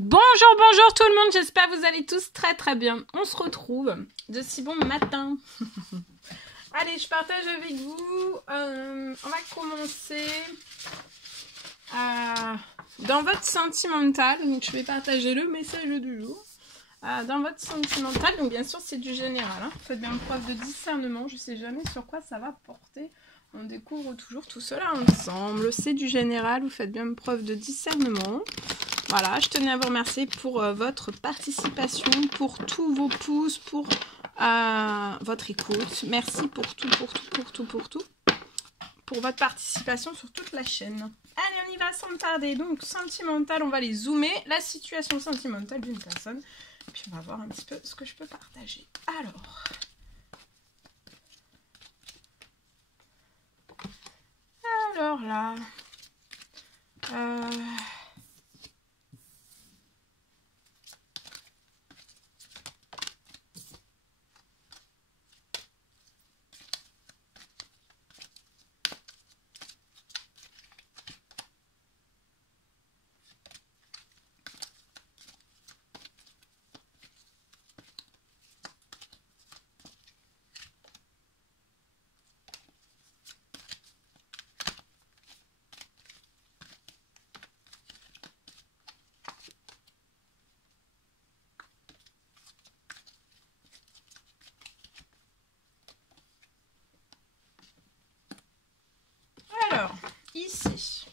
Bonjour, bonjour tout le monde, j'espère que vous allez tous très très bien. On se retrouve de si bon matin. Allez, je partage avec vous. On va commencer dans votre sentimental. Donc je vais partager le message du jour. Dans votre sentimental, donc bien sûr c'est du général. Hein. Faites bien preuve de discernement, je ne sais jamais sur quoi ça va porter. On découvre toujours tout cela ensemble. C'est du général, vous faites bien preuve de discernement. Voilà, je tenais à vous remercier pour votre participation, pour tous vos pouces, pour votre écoute. Merci pour tout, pour votre participation sur toute la chaîne. Allez, on y va sans tarder. Donc, sentimental, on va les zoomer. La situation sentimentale d'une personne. Puis, on va voir un petit peu ce que je peux partager. Alors là... Alors, ici,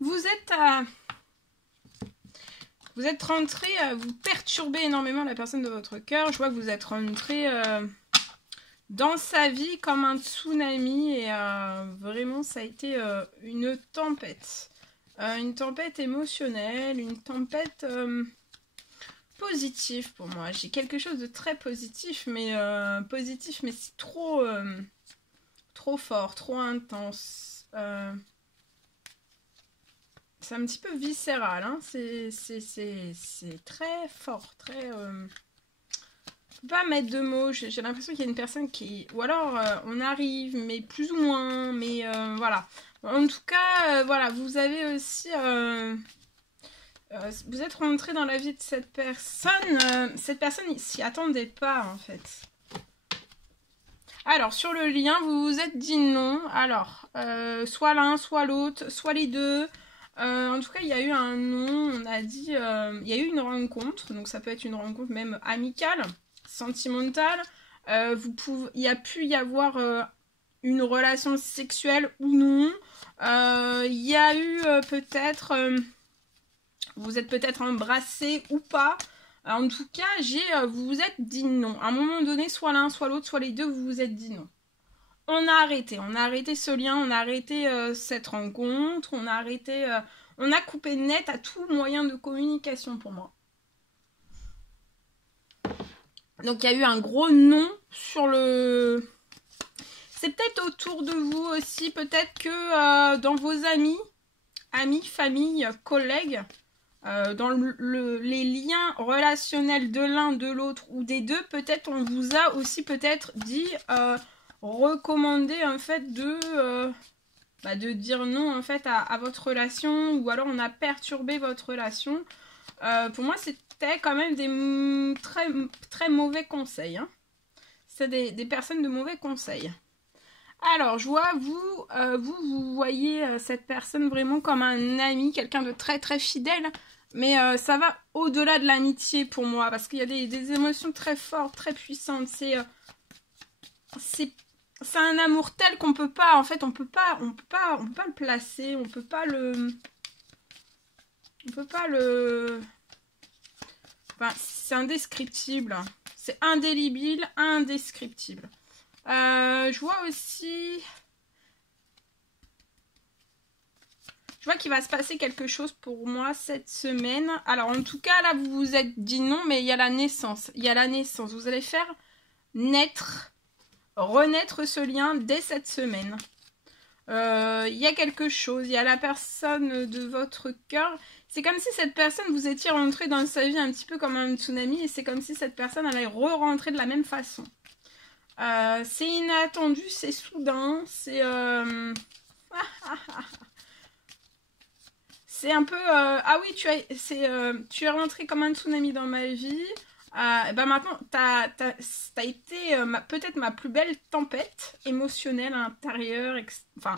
vous êtes rentré, vous perturbez énormément la personne de votre cœur. Je vois que vous êtes rentré dans sa vie comme un tsunami et vraiment ça a été une tempête. Une tempête émotionnelle, une tempête positive pour moi. J'ai quelque chose de très positif, mais c'est trop fort, trop intense. C'est un petit peu viscéral, hein. C'est très fort, très... Je peux pas mettre de mots, j'ai l'impression qu'il y a une personne qui... Ou alors, on arrive, mais plus ou moins, mais voilà. En tout cas, voilà, vous avez aussi... vous êtes rentré dans la vie de cette personne s'y attendait pas, en fait. Alors, sur le lien, vous vous êtes dit non. Alors, soit l'un, soit l'autre, soit les deux. En tout cas, il y a eu un non. On a dit... il y a eu une rencontre. Donc, ça peut être une rencontre même amicale, sentimentale. Il y a pu y avoir une relation sexuelle ou non. Il y a eu peut-être... vous êtes peut-être embrassé ou pas. En tout cas, vous vous êtes dit non. À un moment donné, soit l'un, soit l'autre, soit les deux, vous vous êtes dit non. On a arrêté ce lien, on a arrêté cette rencontre, on a coupé net à tout moyen de communication pour moi. Donc il y a eu un gros non sur le... C'est peut-être autour de vous aussi, peut-être que dans vos amis, famille, collègues, dans les liens relationnels de l'un, de l'autre ou des deux, peut-être on vous a aussi peut-être dit, recommandé en fait de dire non en fait à votre relation, ou alors on a perturbé votre relation. Pour moi c'était quand même des très, très mauvais conseils, hein. C'est des personnes de mauvais conseils. Alors, je vois, vous voyez cette personne vraiment comme un ami, quelqu'un de très très fidèle, mais ça va au-delà de l'amitié pour moi, parce qu'il y a des émotions très fortes, très puissantes. C'est un amour tel qu'on peut pas, en fait, on peut pas le placer, on peut pas le... Enfin, c'est indescriptible, c'est indélébile, indescriptible. Je vois aussi... Je vois qu'il va se passer quelque chose pour moi cette semaine. Alors, en tout cas, là, vous vous êtes dit non, mais il y a la naissance. Il y a la naissance. Vous allez faire renaître ce lien dès cette semaine. Il y a quelque chose. Il y a la personne de votre cœur. C'est comme si cette personne, vous étiez rentré dans sa vie un petit peu comme un tsunami, et c'est comme si cette personne allait re-rentrer de la même façon. C'est inattendu, c'est soudain, c'est un peu... ah oui, tu es rentré comme un tsunami dans ma vie. Et ben maintenant, t'as été peut-être ma plus belle tempête émotionnelle à l'intérieur, enfin,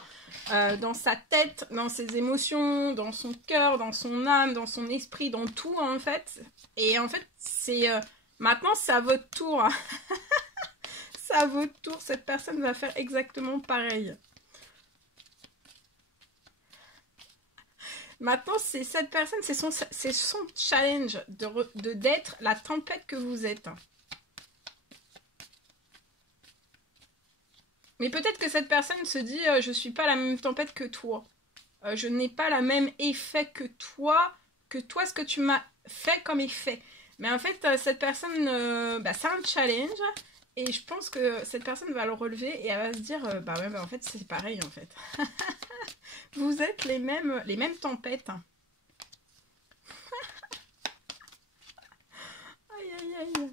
dans sa tête, dans ses émotions, dans son cœur, dans son âme, dans son esprit, dans tout en fait. Et en fait, c'est maintenant c'est à votre tour. C'est à votre tour. Cette personne va faire exactement pareil. Maintenant, c'est cette personne, c'est son challenge d'être la tempête que vous êtes. Mais peut-être que cette personne se dit je suis pas la même tempête que toi. Je n'ai pas le même effet que toi ce que tu m'as fait comme effet. Mais en fait, cette personne, c'est un challenge. Et je pense que cette personne va le relever et elle va se dire en fait, c'est pareil en fait. Vous êtes les mêmes tempêtes. Aïe, aïe, aïe.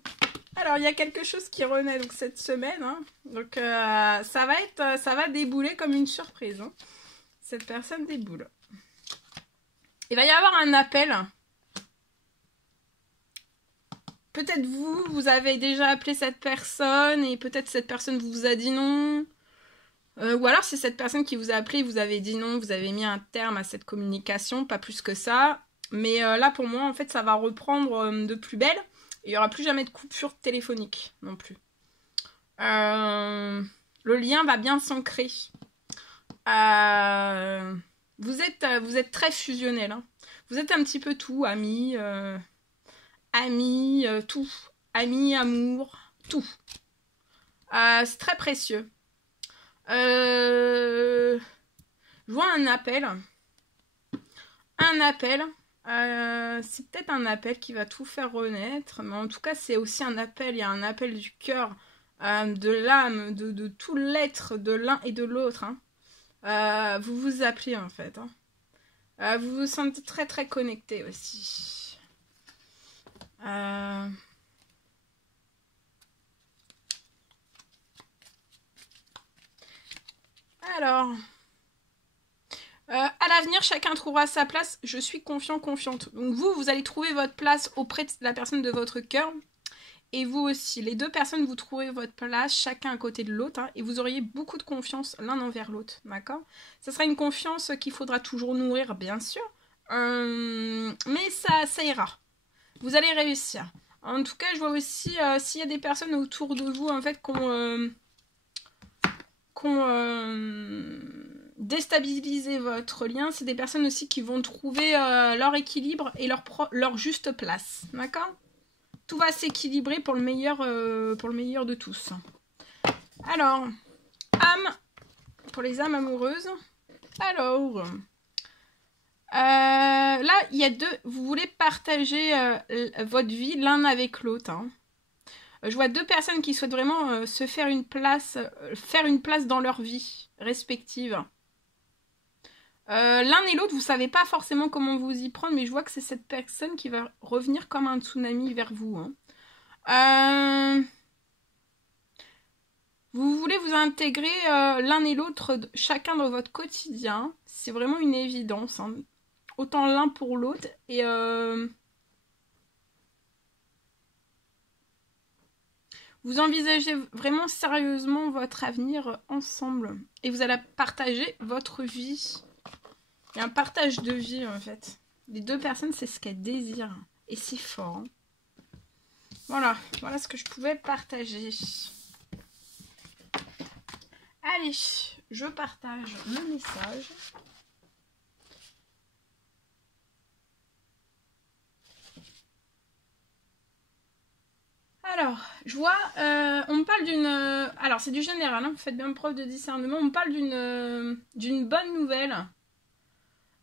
Alors, il y a quelque chose qui renaît donc, cette semaine. Hein. Donc, ça va débouler comme une surprise. Hein. Cette personne déboule. Il va y avoir un appel. Peut-être vous avez déjà appelé cette personne et peut-être cette personne vous a dit non. Ou alors c'est cette personne qui vous a appelé, vous avez dit non, vous avez mis un terme à cette communication, pas plus que ça. Mais là pour moi en fait ça va reprendre de plus belle. Et il n'y aura plus jamais de coupure téléphonique non plus. Le lien va bien s'ancrer. Vous êtes très fusionnel. Hein. Vous êtes un petit peu tout, amis, tout. Amis, amour, tout. C'est très précieux. Je vois un appel. C'est peut-être un appel qui va tout faire renaître. Mais en tout cas, c'est aussi un appel. Il y a un appel du cœur, de l'âme, de tout l'être de l'un et de l'autre. Hein. Vous vous appelez en fait. Hein. Vous vous sentez très très connecté aussi. Alors, à l'avenir, chacun trouvera sa place. Je suis confiant, confiante. Donc vous allez trouver votre place auprès de la personne de votre cœur. Et vous aussi. Les deux personnes, vous trouverez votre place, chacun à côté de l'autre. Hein, et vous auriez beaucoup de confiance l'un envers l'autre. D'accord ? Ça sera une confiance qu'il faudra toujours nourrir, bien sûr. Mais ça ira. Vous allez réussir. En tout cas, je vois aussi s'il y a des personnes autour de vous, en fait, qu'on déstabiliser votre lien, c'est des personnes aussi qui vont trouver leur équilibre et leur juste place. D'accord ? Tout va s'équilibrer pour le meilleur de tous. Alors, pour les âmes amoureuses. Alors, là, il y a vous voulez partager votre vie l'un avec l'autre. Hein. Je vois deux personnes qui souhaitent vraiment se faire une place dans leur vie respective. L'un et l'autre, vous savez pas forcément comment vous y prendre, mais je vois que c'est cette personne qui va revenir comme un tsunami vers vous. Hein. Vous voulez vous intégrer l'un et l'autre, chacun dans votre quotidien. C'est vraiment une évidence. Hein. Autant l'un pour l'autre. Et vous envisagez vraiment sérieusement votre avenir ensemble. Et vous allez partager votre vie. Il y a un partage de vie en fait. Les deux personnes, c'est ce qu'elles désirent. Et c'est fort. Hein. Voilà ce que je pouvais partager. Allez, je partage le message. Alors, je vois, on me parle d'une... alors, c'est du général, hein, faites bien preuve de discernement. On me parle d'une bonne nouvelle.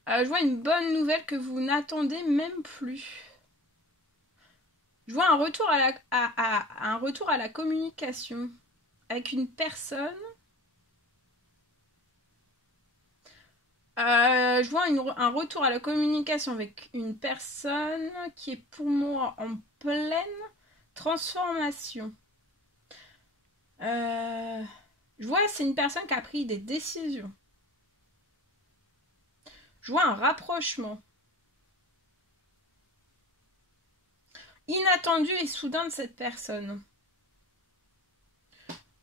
Je vois une bonne nouvelle que vous n'attendez même plus. Je vois un retour à la communication avec une personne. Je vois un retour à la communication avec une personne qui est pour moi en pleine transformation. Je vois c'est une personne qui a pris des décisions. Je vois un rapprochement. inattendu et soudain de cette personne.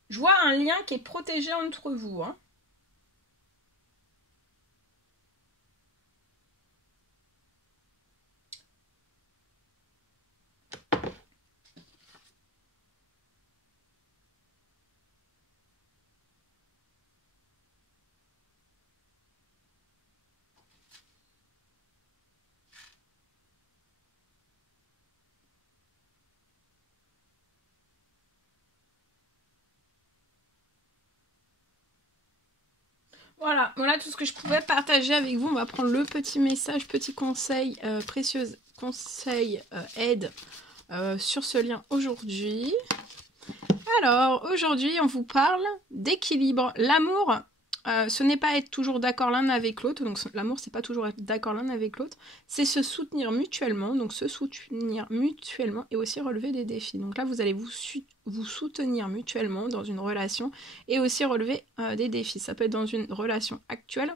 Je vois un lien qui est protégé entre vous. Hein. Voilà tout ce que je pouvais partager avec vous. On va prendre le petit message, petit conseil, précieux conseil, aide sur ce lien aujourd'hui. Alors, aujourd'hui, on vous parle d'équilibre. L'amour, ce n'est pas être toujours d'accord l'un avec l'autre. Donc, l'amour, c'est pas toujours être d'accord l'un avec l'autre. C'est se soutenir mutuellement. Donc, se soutenir mutuellement et aussi relever des défis. Donc là, vous allez vous soutenir mutuellement dans une relation et aussi relever des défis. Ça peut être dans une relation actuelle.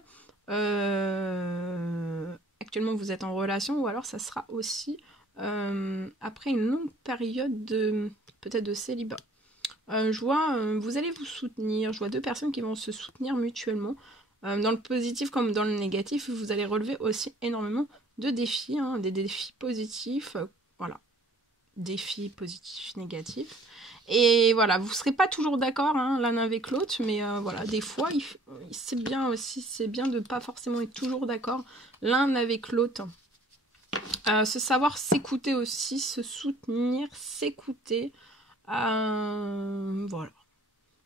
Actuellement, vous êtes en relation ou alors ça sera aussi après une longue période de peut-être de célibat. Je vois, vous allez vous soutenir. Je vois deux personnes qui vont se soutenir mutuellement. Dans le positif comme dans le négatif, vous allez relever aussi énormément de défis, hein, des défis positifs. Voilà, défis positifs, négatifs. Et voilà, vous ne serez pas toujours d'accord hein, l'un avec l'autre, mais voilà, des fois, c'est bien aussi, c'est bien de ne pas forcément être toujours d'accord l'un avec l'autre. Se savoir s'écouter aussi, se soutenir, s'écouter. Voilà.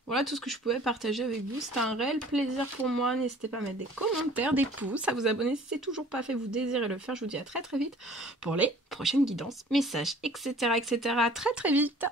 Voilà tout ce que je pouvais partager avec vous. C'était un réel plaisir pour moi. N'hésitez pas à mettre des commentaires, des pouces, à vous abonner si c'est toujours pas fait. Vous désirez le faire. Je vous dis à très très vite pour les prochaines guidances, messages, etc. etc. À très très vite.